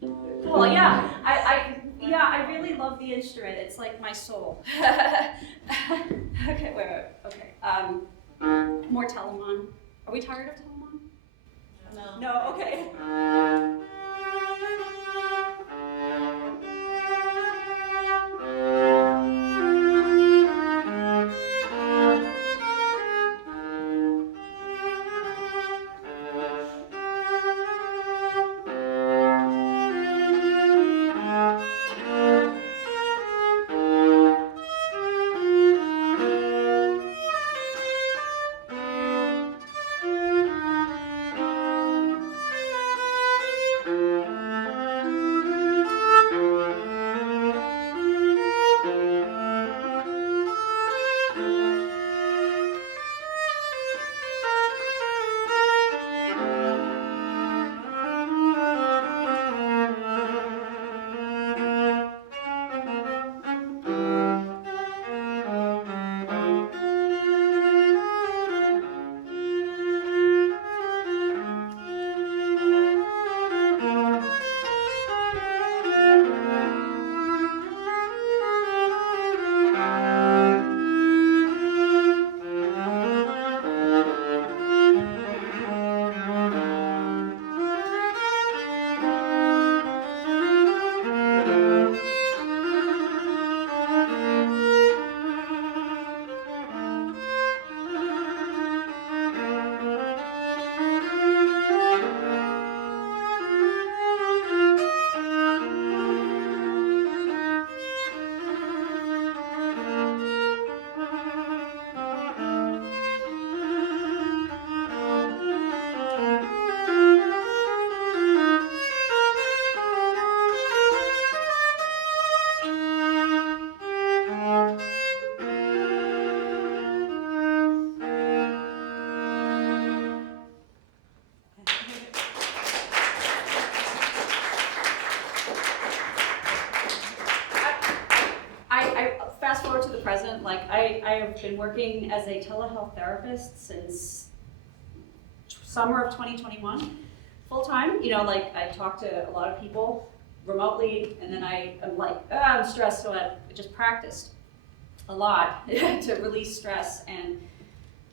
Cool. Yeah. I really love the instrument. It's like my soul. Okay. Wait. Okay. More Telemann. Are we tired of Telemann? No. No. Okay. I fast forward to the present. Like I have been working as a telehealth therapist since summer of 2021, full time. You know, like I talk to a lot of people remotely, and then I'm like, I'm stressed, so I just practiced a lot to release stress. And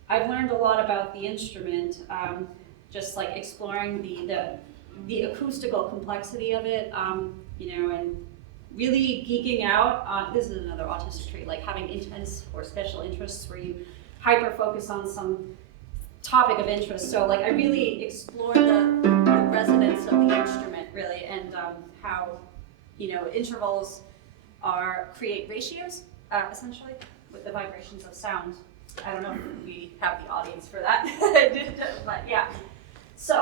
I've learned a lot about the instrument, just like exploring the acoustical complexity of it, you know, and really geeking out on, this is another autistic trait, like having intense or special interests where you hyper focus on some topic of interest. So like I really explored the resonance of the instrument really, and how, you know, intervals create ratios, essentially, with the vibrations of sound. I don't know if we have the audience for that, but yeah. So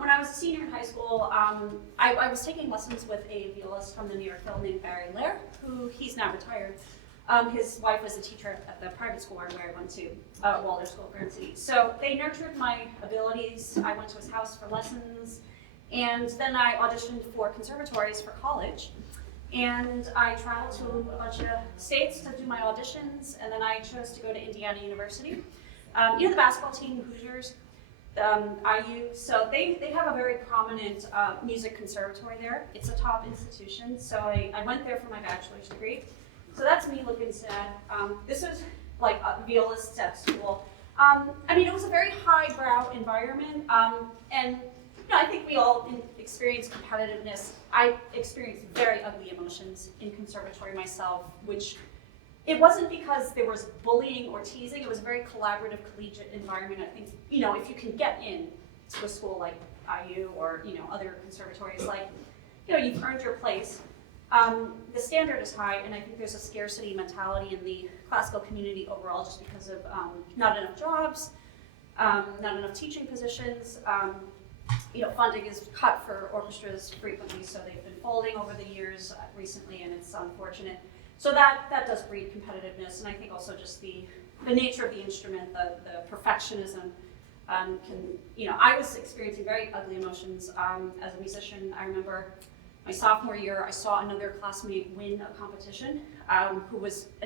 when I was a senior in high school, I was taking lessons with a violist from the New York Phil named Barry Lair, who he's now retired. His wife was a teacher at the private school where I went to, Walder School of Grand City. So they nurtured my abilities. I went to his house for lessons, and then I auditioned for conservatories for college. And I traveled to a bunch of states to do my auditions, and then I chose to go to Indiana University. You know the basketball team, Hoosiers? IU, so they have a very prominent music conservatory there. It's a top institution, so I went there for my bachelor's degree. So that's me looking sad. This was like violists at school. I mean, it was a very highbrow environment, and you know, I think we all experience competitiveness. I experienced very ugly emotions in conservatory myself, which it wasn't because there was bullying or teasing. It was a very collaborative, collegiate environment. I think, you know, if you can get in to a school like IU or, you know, other conservatories, like, you know, you've earned your place. The standard is high, and I think there's a scarcity mentality in the classical community overall, just because of not enough jobs, not enough teaching positions. You know, funding is cut for orchestras frequently, so they've been folding over the years recently, and it's unfortunate. So that does breed competitiveness, and I think also just the nature of the instrument, the perfectionism can, you know, I was experiencing very ugly emotions as a musician. I remember my sophomore year, I saw another classmate win a competition, and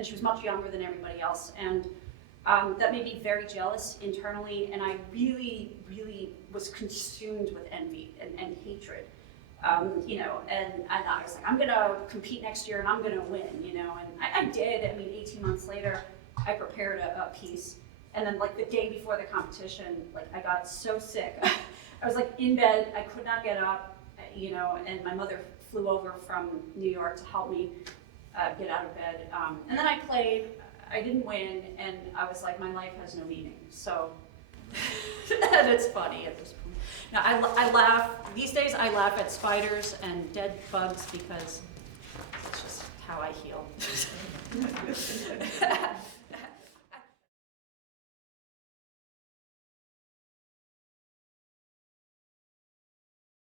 she was much younger than everybody else, and that made me very jealous internally, and I really, really was consumed with envy and hatred. You know, and I was like, I'm gonna compete next year and I'm gonna win, you know, and I did. I mean, 18 months later, I prepared a piece, and then like the day before the competition, like I got so sick. I was like in bed, I could not get up, you know, and my mother flew over from New York to help me get out of bed. And then I played, I didn't win, and I was like, my life has no meaning. So, and it's funny at this point. Now, I laugh, these days I laugh at spiders and dead bugs because it's just how I heal.